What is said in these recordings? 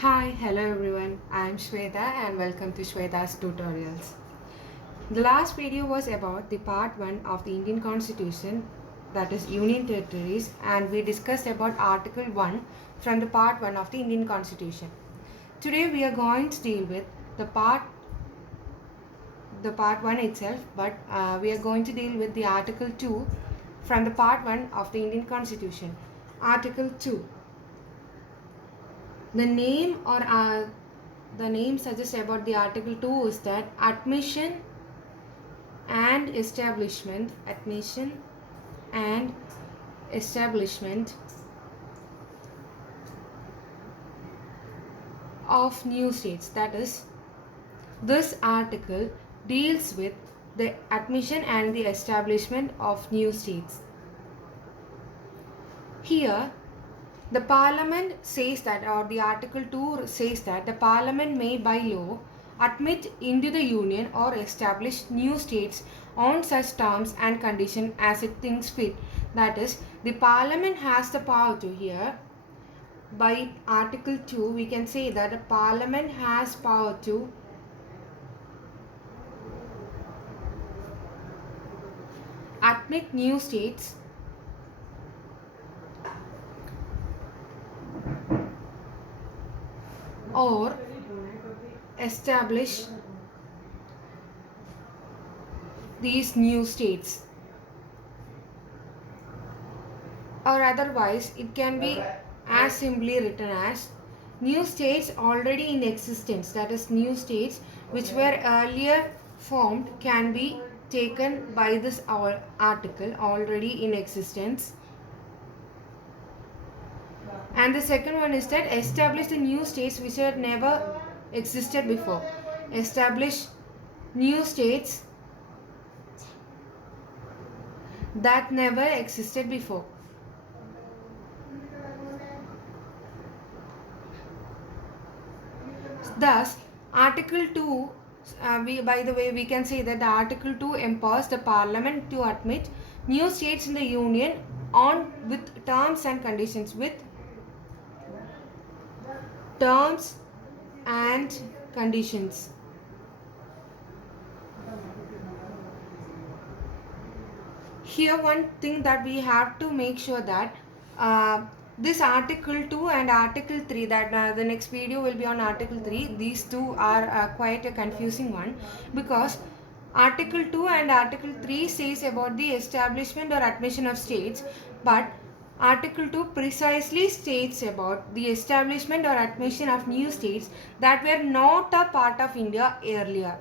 Hi, hello everyone. I am Shweta and welcome to Shweta's tutorials. The last video was about the part 1 of the Indian Constitution, that is Union Territories, and we discussed about Article 1 from the part 1 of the Indian Constitution. Today we are going to deal with the part 1 itself, but we are going to deal with the Article 2 from the part 1 of the Indian Constitution. Article 2. The name or the name suggests about the Article 2 is that admission and establishment of new states. That is, this article deals with the admission and the establishment of new states. Here the parliament says that, or the article 2 says that the parliament may by law admit into the union or establish new states on such terms and conditions as it thinks fit. That is, the parliament has the power to. Here by article 2 we can say that the parliament has power to admit new states or establish these new states, or otherwise it can be as simply written as new states already in existence. That is, new states which were earlier formed can be taken by this article already in existence. And the second one is that establish the new states which had never existed before. Establish new states that never existed before. Thus, Article 2, by the way, we can say that the Article 2 empowers the Parliament to admit new states in the Union on with terms and conditions. With terms and conditions. Here one thing that we have to make sure that this article 2 and article 3, that the next video will be on article 3, these two are quite a confusing one, because article 2 and article 3 says about the establishment or admission of states, but article 2 precisely states about the establishment or admission of new states that were not a part of India earlier.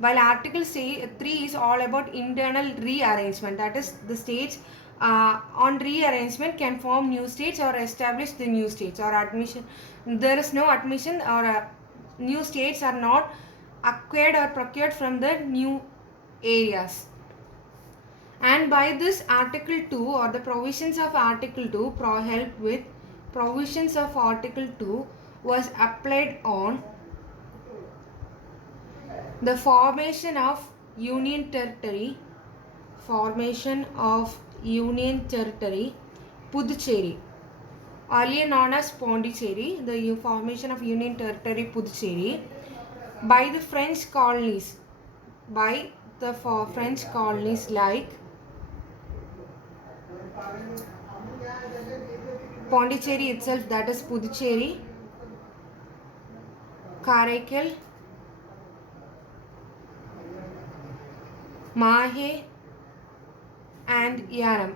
While Article 3 is all about internal rearrangement, that is, the states on rearrangement can form new states or establish the new states, or admission. There is no admission, or new states are not acquired or procured from the new areas. And by this Article 2, or the provisions of Article 2 help with provisions of Article 2 was applied on the formation of Union Territory, Puducherry, earlier known as Pondicherry, the formation of Union Territory Puducherry by the French colonies, French colonies like Pondicherry itself, that is Puducherry, Karaikal, Mahe and Yaram.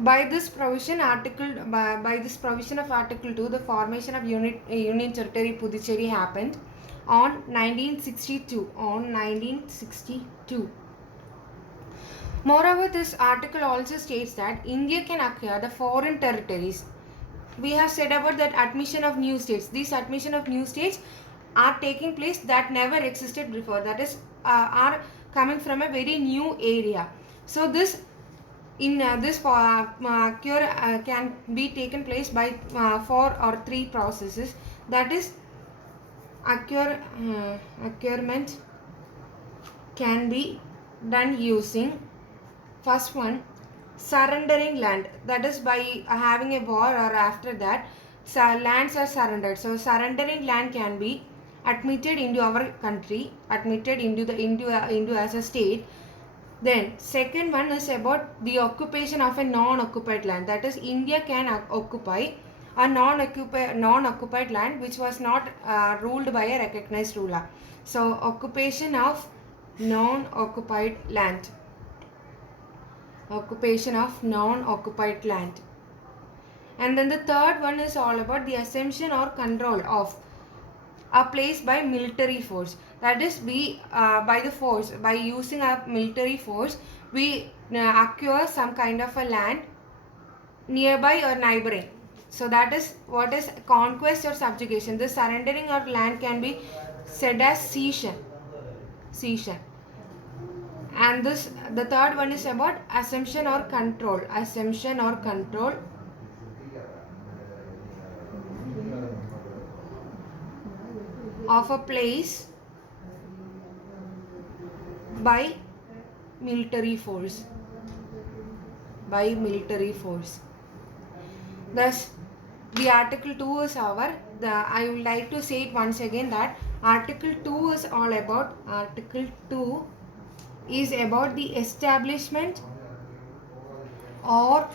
By this provision of Article 2, the formation of Union Territory Puducherry happened on 1962. Moreover, this article also states that India can acquire the foreign territories. We have said about that admission of new states. These admission of new states are taking place that never existed before. That is, are coming from a very new area. So this cure can be taken place by 4 or 3 processes. That is, acquirement can be done using, first one, surrendering land, that is by having a war or after that lands are surrendered. So surrendering land can be admitted into our country, admitted into the into as a state. Then second one is about the occupation of a non-occupied land, that is India can occupy a non-occupied land which was not ruled by a recognized ruler. So occupation of non-occupied land, occupation of non-occupied land. And then the third one is all about the assumption or control of a place by military force, that is we by the force, by using a military force we acquire some kind of a land nearby or neighboring. So that is what is conquest or subjugation. This surrendering of land can be said as cession. And this, the third one is about assumption or control, assumption or control of a place by military force, by military force. Thus the article 2 is our, I would like to say it once again that article 2 is all about, article 2 is about the establishment or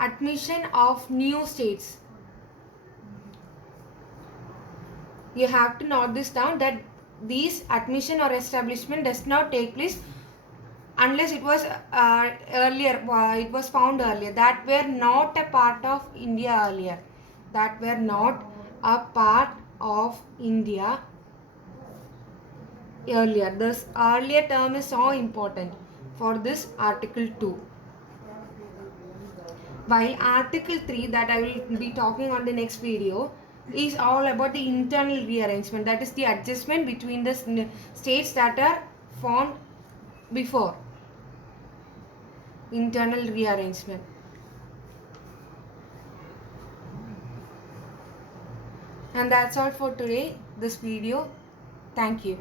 admission of new states. You have to note this down, that these admission or establishment does not take place unless it was earlier, it was found earlier, that were not a part of India earlier, that were not a part of India earlier. This earlier term is so important for this article 2. While article 3 that I will be talking on the next video is all about the internal rearrangement, that is the adjustment between the states that are formed before, internal rearrangement. And that's all for today, this video. Thank you.